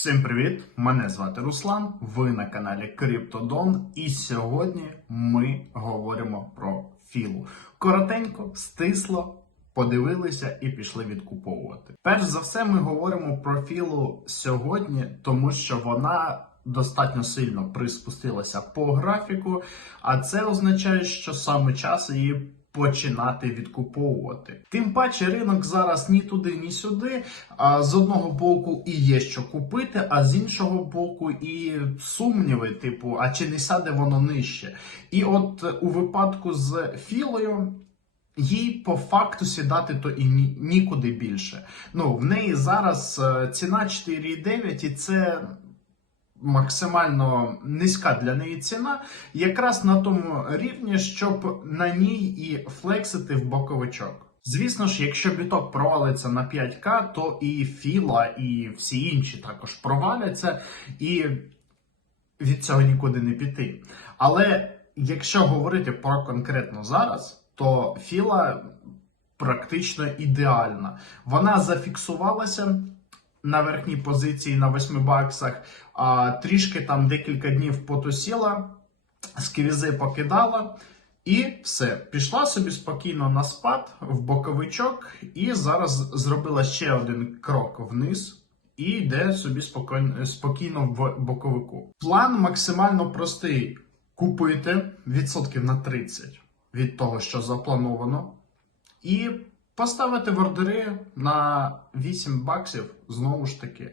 Всім привіт! Мене звати Руслан. Ви на каналі Криптодон. І сьогодні ми говоримо про філу. Коротенько, стисло, подивилися і пішли відкуповувати. Перш за все, ми говоримо про філу сьогодні, тому що вона. Достатньо сильно приспустилася по графіку, а це означає, що саме час її починати відкуповувати. Тим паче ринок зараз ні туди, ні сюди. А з одного боку і є що купити, а з іншого боку, і сумніви, типу, а чи не сяде воно нижче? І от е, у випадку з філою. Їй по факту сідати то і ні, нікуди більше. Ну, в неї зараз е, ціна 4,9 і це максимально низька для неї ціна, якраз на тому рівні, щоб на ній і флексити в боковичок. Звісно ж, якщо біток провалиться на 5К, то і філа, і всі інші також проваляться, і від цього нікуди не піти. Але якщо говорити про конкретно зараз, то філа практично ідеальна. Вона зафіксувалася на верхній позиції на 8 баксах, а трішки там декілька днів потусіла, сквізи покидала. І все, пішла собі спокійно на спад в боковичок, і зараз зробила ще один крок вниз і йде собі спокійно, в боковику. План максимально простий: купити відсотків на 30 від того, що заплановано, і поставити ордери на 8 баксів знову ж таки.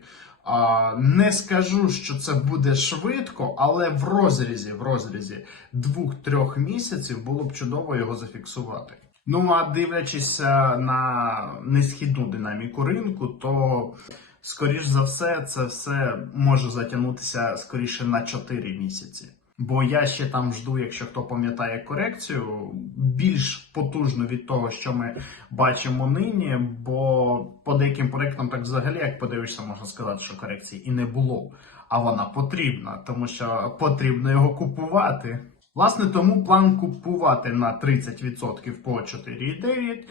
Не скажу, що це буде швидко, але в розрізі, в розрізі двох-трьох місяців було б чудово його зафіксувати. Ну а дивлячись е, на несхідну динаміку ринку, то скоріш за все це все може затягнутися скоріше на 4 місяці. Бо я ще там жду, якщо хто пам'ятає корекцію, більш потужно від того, що ми бачимо нині. Бо по деяким проектам, так взагалі, як подивишся, можна сказати, що корекції і не було. А вона потрібна, тому що потрібно його купувати. Власне, тому план купувати на 30% по 4,9,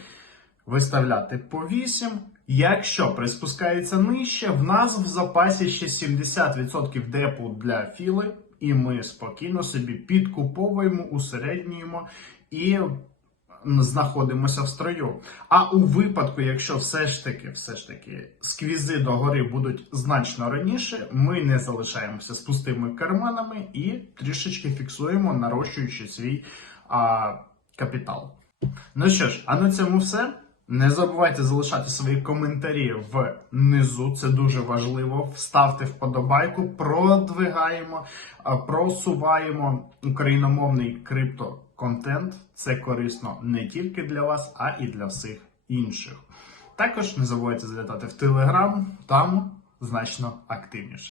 виставляти по 8. Якщо приспускається нижче, в нас в запасі ще 70% депу для філи. І ми спокійно собі підкуповуємо, усереднюємо і знаходимося в строю. А у випадку, якщо все ж таки, все ж таки, сквізи догори будуть значно раніше, ми не залишаємося з пустими карманами і трішечки фіксуємо, нарощуючи свій а, капітал. Ну що ж, а на цьому все. Не забувайте залишати свої коментарі внизу, це дуже важливо. Ставте вподобайку, продвигаємо, просуваємо україномовний криптоконтент. Це корисно не тільки для вас, а і для всіх інших. Також не забувайте залітати в Телеграм, там значно активніше.